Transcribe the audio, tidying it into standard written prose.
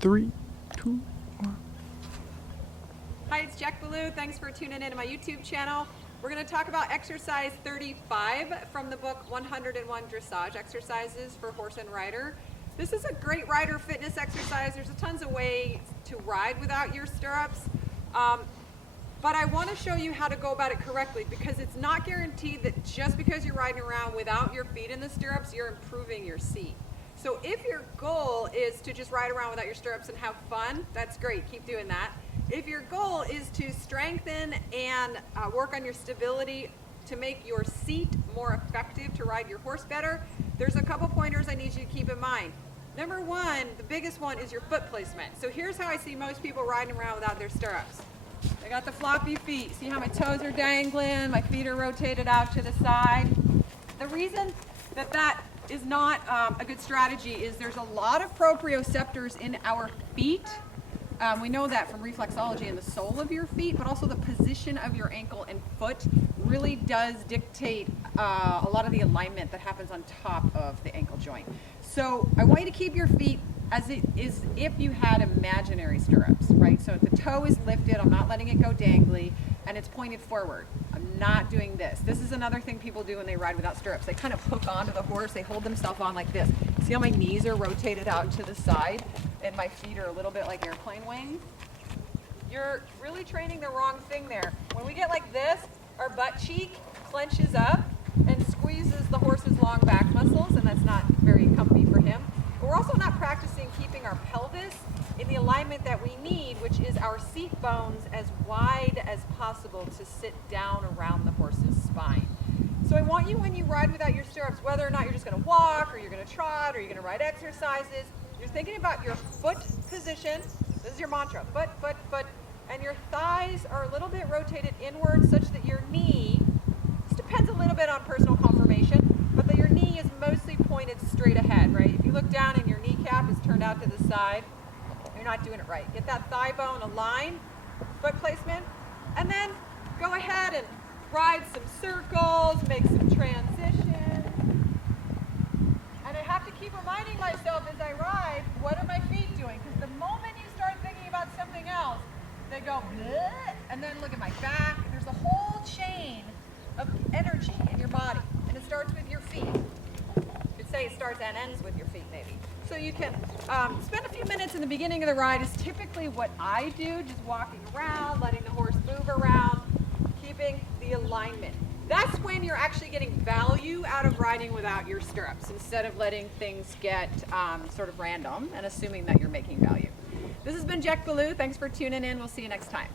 3, 2, 1. Hi, it's Jack Ballou. Thanks for tuning in to my YouTube channel. We're going to talk about exercise 35 from the book 101 Dressage Exercises for Horse and Rider. This is a great rider fitness exercise. There's tons of ways to ride without your stirrups. But I want to show you how to go about it correctly, because it's not guaranteed that just because you're riding around without your feet in the stirrups, you're improving your seat. So if your goal is to just ride around without your stirrups and have fun, that's great. Keep doing that. If your goal is to strengthen and work on your stability to make your seat more effective to ride your horse better, there's a couple pointers I need you to keep in mind. Number one, the biggest one, is your foot placement. So here's how I see most people riding around without their stirrups. I got the floppy feet. See how my toes are dangling, my feet are rotated out to the side. The reason that that is not a good strategy is there's a lot of proprioceptors in our feet. We know that from reflexology in the sole of your feet, but also the position of your ankle and foot really does dictate a lot of the alignment that happens on top of the ankle joint. So I want you to keep your feet as it is if you had imaginary stirrups, right? So the toe is lifted, I'm not letting it go dangly, and it's pointed forward. I'm not doing this. This is another thing people do when they ride without stirrups. They kind of hook onto the horse, they hold themselves on like this. See how my knees are rotated out to the side and my feet are a little bit like airplane wings? You're really training the wrong thing there. When we get like this, our butt cheek clenches up and squeezes the horse's long back muscles, and that's not very comfy for him. But we're also not practicing keeping our pelvis in the alignment that we need, which is our seat bones as wide as possible to sit down around the horse's spine. So I want you, when you ride without your stirrups, whether or not you're just going to walk or you're going to trot or you're going to ride exercises, you're thinking about your foot position. This is your mantra: foot, foot, foot. And your thighs are a little bit rotated inward such that your knee, this depends a little bit on personal conformation, but that your knee is mostly pointed straight ahead, right? If you look down and your kneecap is turned out to the side, you're not doing it right. Get that thigh bone aligned, foot placement, and then go ahead and ride some circles, make some transitions. And I have to keep reminding myself as I ride, what are my feet doing? Because the moment you start thinking about something else, they go bleh, and then look at my back. There's a whole chain of energy in your body, and it starts with your feet. You could say it starts and ends with your feet, maybe. So you can spend a few minutes in the beginning of the ride is typically what I do, just walking around, letting the horse move around, keeping the alignment. That's when you're actually getting value out of riding without your stirrups, instead of letting things get sort of random and assuming that you're making value. This has been Jack Ballou. Thanks for tuning in. We'll see you next time.